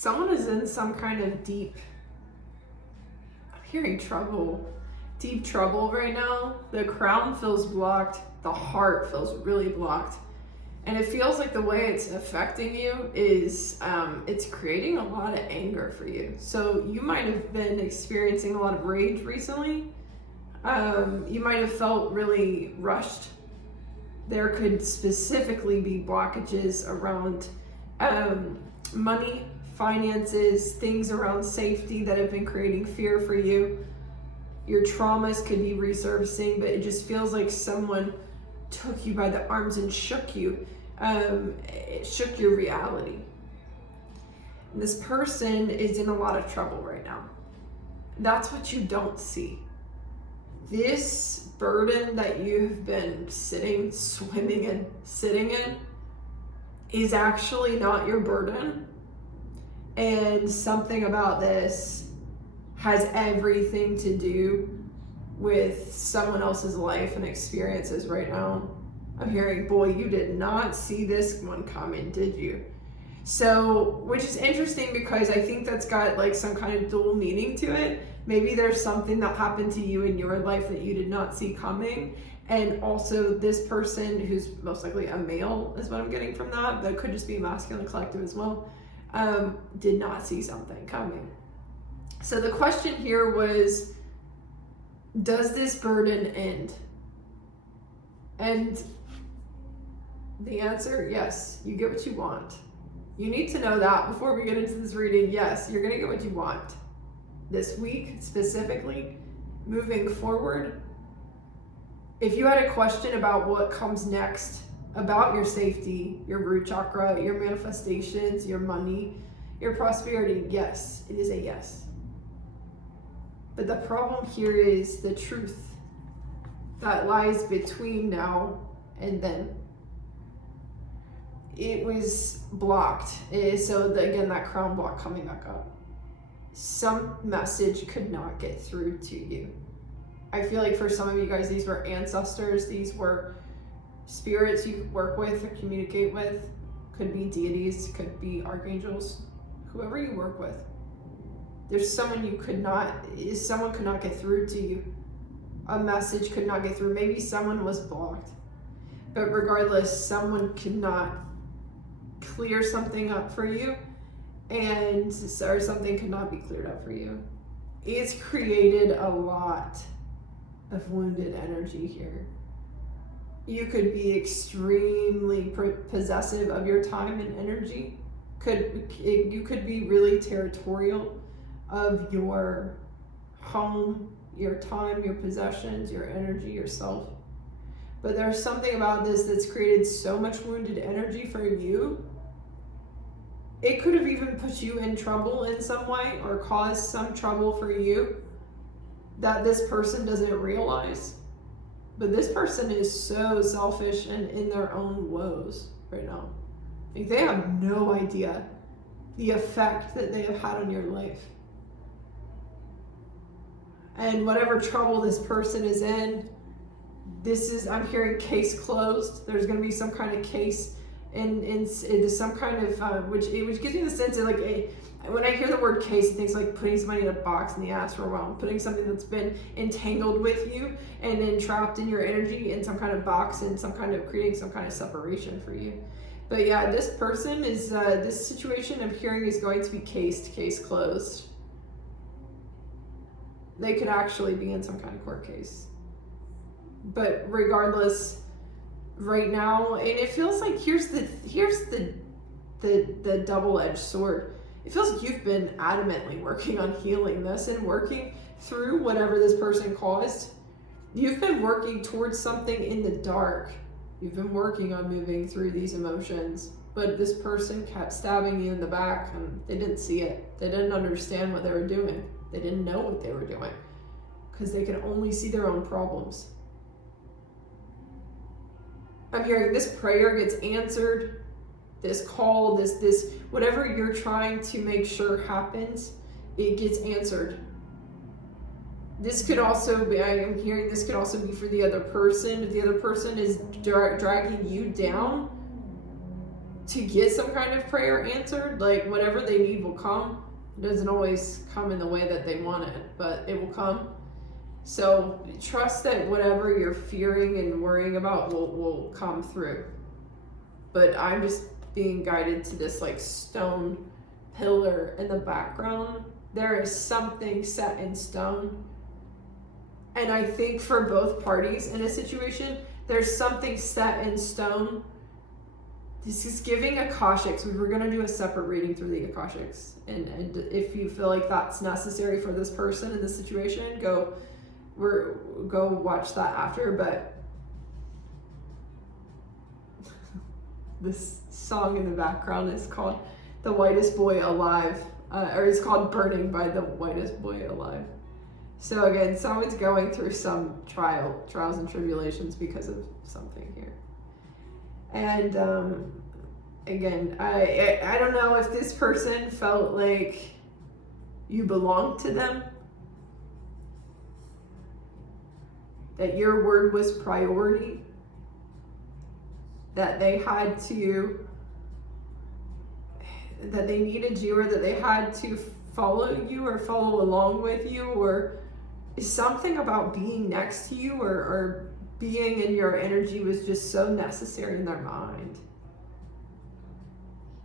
someone is in some kind of I'm hearing deep trouble right now. The crown feels blocked. The heart feels really blocked. And it feels like the way it's affecting you is it's creating a lot of anger for you. So you might have been experiencing a lot of rage recently. You might have felt really rushed. There could specifically be blockages around money, finances, things around safety that have been creating fear for you. Your traumas could be resurfacing, but it just feels like someone took you by the arms and shook you. It shook your reality. And this person is in a lot of trouble right now. That's what you don't see. This burden that you've been sitting in is actually not your burden. And something about this has everything to do with someone else's life and experiences right now. I'm hearing, boy, you did not see this one coming, did you? So, which is interesting because I think that's got like some kind of dual meaning to it. Maybe there's something that happened to you in your life that you did not see coming. And also this person, who's most likely a male is what I'm getting from that, but it could just be a masculine collective as well, did not see something coming. So the question here was, does this burden end? And the answer, yes, you get what you want. You need to know that before we get into this reading. Yes, you're going to get what you want. This week, specifically, moving forward. If you had a question about what comes next, about your safety, your root chakra, your manifestations, your money, your prosperity, yes, it is a yes. But the problem here is the truth that lies between now and then. It was blocked. So again, that crown block coming back up. Some message could not get through to you. I feel like for some of you guys, these were ancestors. These were spirits you work with or communicate with. Could be deities, could be archangels, whoever you work with. There's someone someone could not get through to you. A message could not get through. Maybe someone was blocked. But regardless, someone could not clear something up for you, or something could not be cleared up for you. It's created a lot of wounded energy here. You could be extremely possessive of your time and energy. You could be really territorial of your home, your time, your possessions, your energy, yourself. But there's something about this that's created so much wounded energy for you. It could have even put you in trouble in some way or caused some trouble for you that this person doesn't realize. But this person is so selfish and in their own woes right now. Like, they have no idea the effect that they have had on your life. And whatever trouble this person is in, I'm hearing case closed. There's going to be some kind of case in some kind of, which gives me the sense of when I hear the word case, it thinks like putting somebody in a box in the astral realm, putting something that's been entangled with you and entrapped in your energy in some kind of box and creating some kind of separation for you. But yeah, this person is, this situation I'm hearing is going to be case closed. They could actually be in some kind of court case. But regardless, right now, and it feels like here's the double-edged sword. It feels like you've been adamantly working on healing this and working through whatever this person caused. You've been working towards something in the dark. You've been working on moving through these emotions, but this person kept stabbing you in the back and they didn't see it. They didn't understand what they were doing. They didn't know what they were doing because they could only see their own problems. I'm hearing this prayer gets answered, this call, this whatever you're trying to make sure happens, it gets answered. This could also be, I am hearing this could also be for the other person. If the other person is dragging you down to get some kind of prayer answered. Like whatever they need will come. It doesn't always come in the way that they want it, but it will come. So trust that whatever you're fearing and worrying about will come through. But I'm just being guided to this like stone pillar in the background. There is something set in stone. And I think for both parties in a situation, there's something set in stone. This is giving Akashics. We were going to do a separate reading through the Akashics. And if you feel like that's necessary for this person in this situation, go watch that after. But this song in the background is called The Whitest Boy Alive. Or it's called Burning by the Whitest Boy Alive. So again, someone's going through some trials and tribulations because of something here. And again, I don't know if this person felt like you belonged to them, that your word was priority, that they needed you, or that they had to follow you or follow along with you, or something about being next to you or being in your energy was just so necessary in their mind.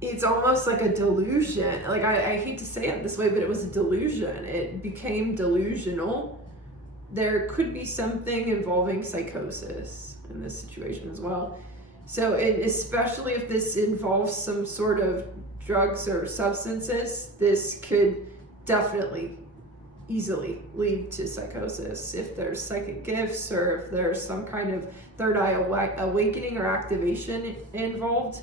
It's almost like a delusion. Like I hate to say it this way, but it was a delusion. It became delusional. There could be something involving psychosis in this situation as well. So especially if this involves some sort of drugs or substances, this could definitely easily lead to psychosis. If there's psychic gifts, or if there's some kind of third eye awakening or activation involved,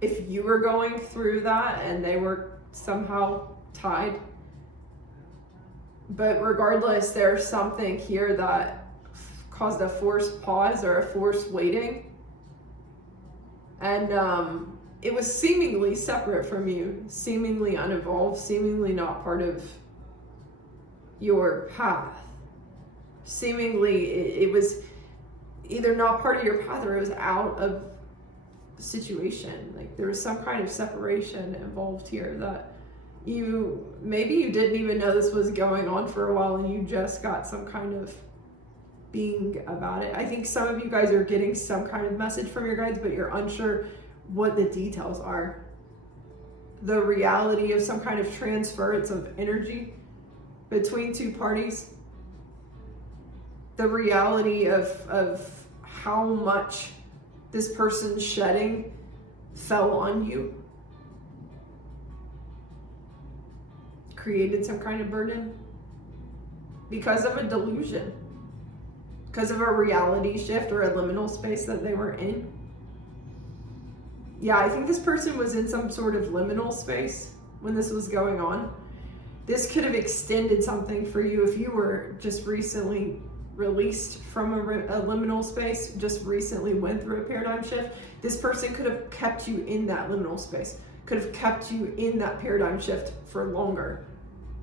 if you were going through that and they were somehow tied. But regardless, there's something here that caused a forced pause or a forced waiting. And it was seemingly separate from you, seemingly uninvolved, seemingly not part of your path. Seemingly it was either not part of your path or it was out of the situation. Like there was some kind of separation involved here that maybe you didn't even know this was going on for a while and you just got some kind of being about it. I think some of you guys are getting some kind of message from your guides, but you're unsure what the details are. The reality of some kind of transference of energy between two parties. The reality of how much this person's shedding fell on you. Created some kind of burden. Because of a delusion. Because of a reality shift or a liminal space that they were in. Yeah, I think this person was in some sort of liminal space when this was going on. This could have extended something for you if you were just recently released from a liminal space, just recently went through a paradigm shift. This person could have kept you in that liminal space, could have kept you in that paradigm shift for longer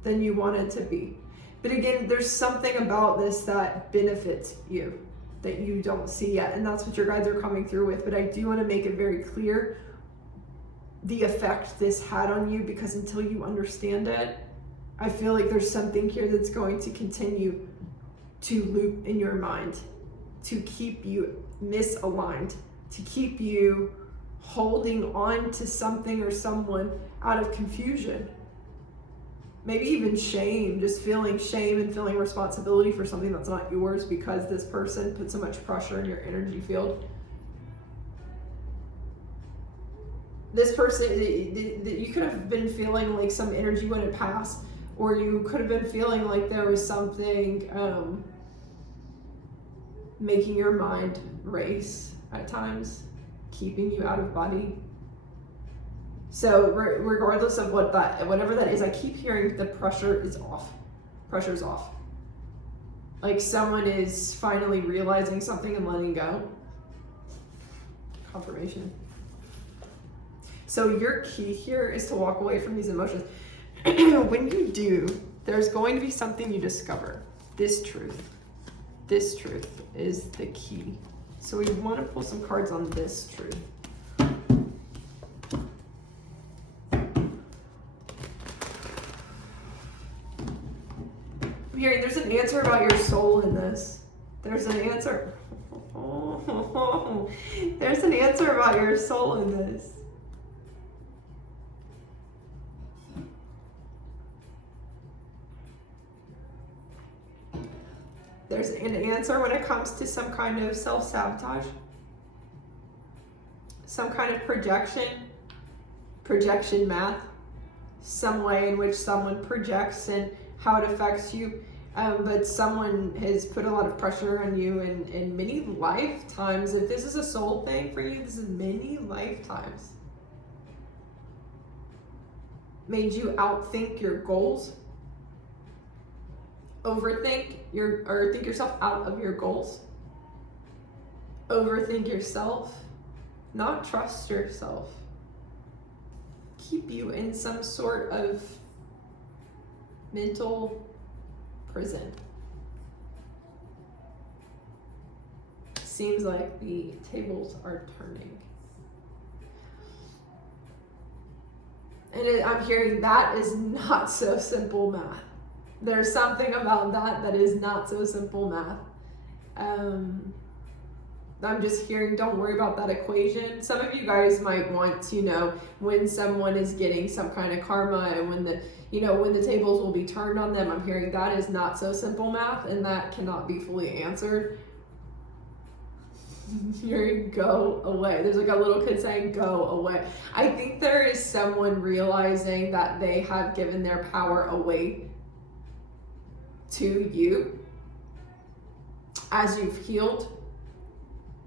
than you wanted to be. But again, there's something about this that benefits you that you don't see yet, and that's what your guides are coming through with. But I do want to make it very clear the effect this had on you, because until you understand it, I feel like there's something here that's going to continue to loop in your mind, to keep you misaligned, to keep you holding on to something or someone out of confusion. Maybe even shame, just feeling shame and feeling responsibility for something that's not yours because this person put so much pressure in your energy field. This person, you could have been feeling like some energy wouldn't pass, or you could have been feeling like there was something making your mind race at times, keeping you out of body. So regardless of whatever that is, I keep hearing the pressure is off. Pressure's off. Like someone is finally realizing something and letting go. Confirmation. So your key here is to walk away from these emotions. When you do, there's going to be something you discover. This truth is the key. So we want to pull some cards on this truth. hearing there's an answer about your soul in this. There's an answer. There's an answer about your soul in this. There's an answer when it comes to some kind of self-sabotage, some kind of projection math, some way in which someone projects and how it affects you. But someone has put a lot of pressure on you in many lifetimes. If this is a soul thing for you, this is many lifetimes. Made you outthink your goals, think yourself out of your goals, overthink yourself, not trust yourself, keep you in some sort of mental prison. Seems like the tables are turning. And I'm hearing that is not so simple math. There's something about that is not so simple math. I'm just hearing, don't worry about that equation. Some of you guys might want to know when someone is getting some kind of karma and when the tables will be turned on them. I'm hearing that is not so simple math, and that cannot be fully answered. Hearing go away. There's like a little kid saying go away. I think there is someone realizing that they have given their power away to you as you've healed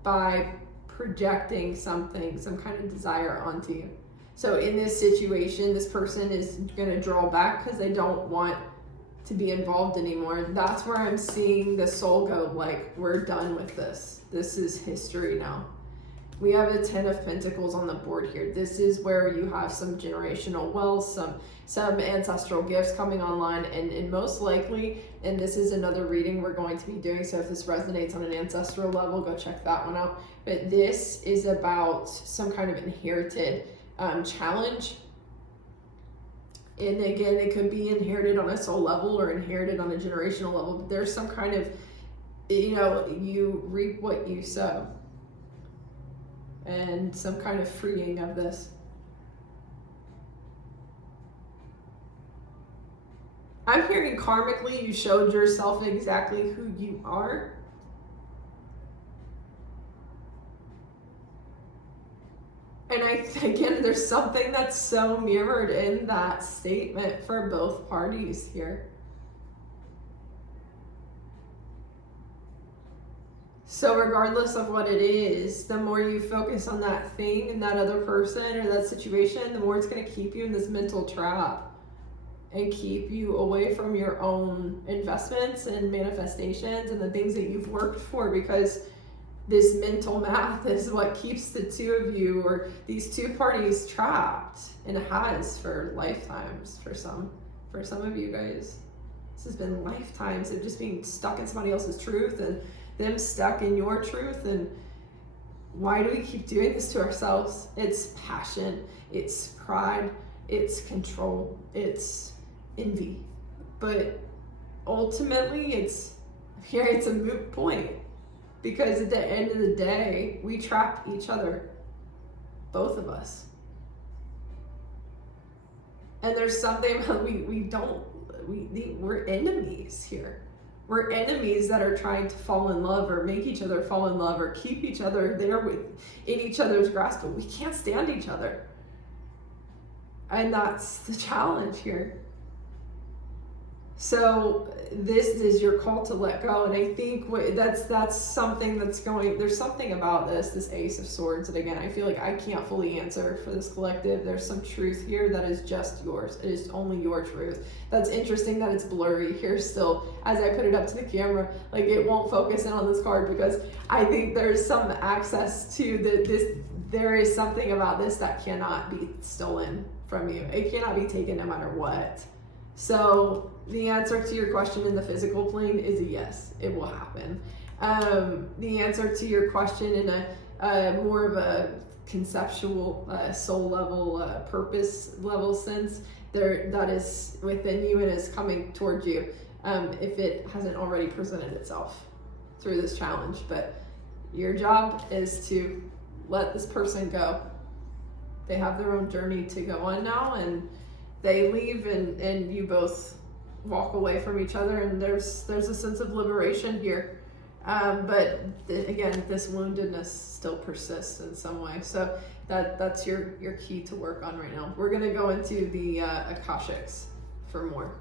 by projecting something, some kind of desire onto you. So in this situation, this person is going to draw back because they don't want to be involved anymore. That's where I'm seeing the soul go, like, we're done with this. This is history now. We have a 10 of Pentacles on the board here. This is where you have some generational wealth, some ancestral gifts coming online, and most likely, and this is another reading we're going to be doing, so if this resonates on an ancestral level, go check that one out. But this is about some kind of inherited challenge. And again, it could be inherited on a soul level or inherited on a generational level, but there's some kind of, you reap what you sow. And some kind of freeing of this. I'm hearing karmically you showed yourself exactly who you are. And again, there's something that's so mirrored in that statement for both parties here. So regardless of what it is, the more you focus on that thing and that other person or that situation, the more it's going to keep you in this mental trap and keep you away from your own investments and manifestations and the things that you've worked for, because this mental math is what keeps the two of you or these two parties trapped, and it has for lifetimes for some of you guys. This has been lifetimes of just being stuck in somebody else's truth and them stuck in your truth. And why do we keep doing this to ourselves? It's passion, it's pride, it's control, it's envy. But ultimately it's a moot point, because at the end of the day, we trap each other, both of us. And there's something we're enemies here. We're enemies that are trying to fall in love or make each other fall in love or keep each other there in each other's grasp, but we can't stand each other. And that's the challenge here. So this is your call to let go. And I think that's something that's going, there's something about this Ace of Swords that, again, I feel like I can't fully answer for this collective. There's some truth here that is just yours. It is only your truth. That's interesting that it's blurry here still. As I put it up to the camera, like, it won't focus in on this card because I think there's some access to there is something about this that cannot be stolen from you. It cannot be taken no matter what. So the answer to your question in the physical plane is a yes, it will happen. The answer to your question in a more of a conceptual soul level, purpose level sense that is within you and is coming towards you, if it hasn't already presented itself through this challenge. But your job is to let this person go. They have their own journey to go on now, and they leave, and you both walk away from each other, and there's a sense of liberation here. But again, this woundedness still persists in some way. So that's your key to work on right now. We're going to go into the Akashics for more.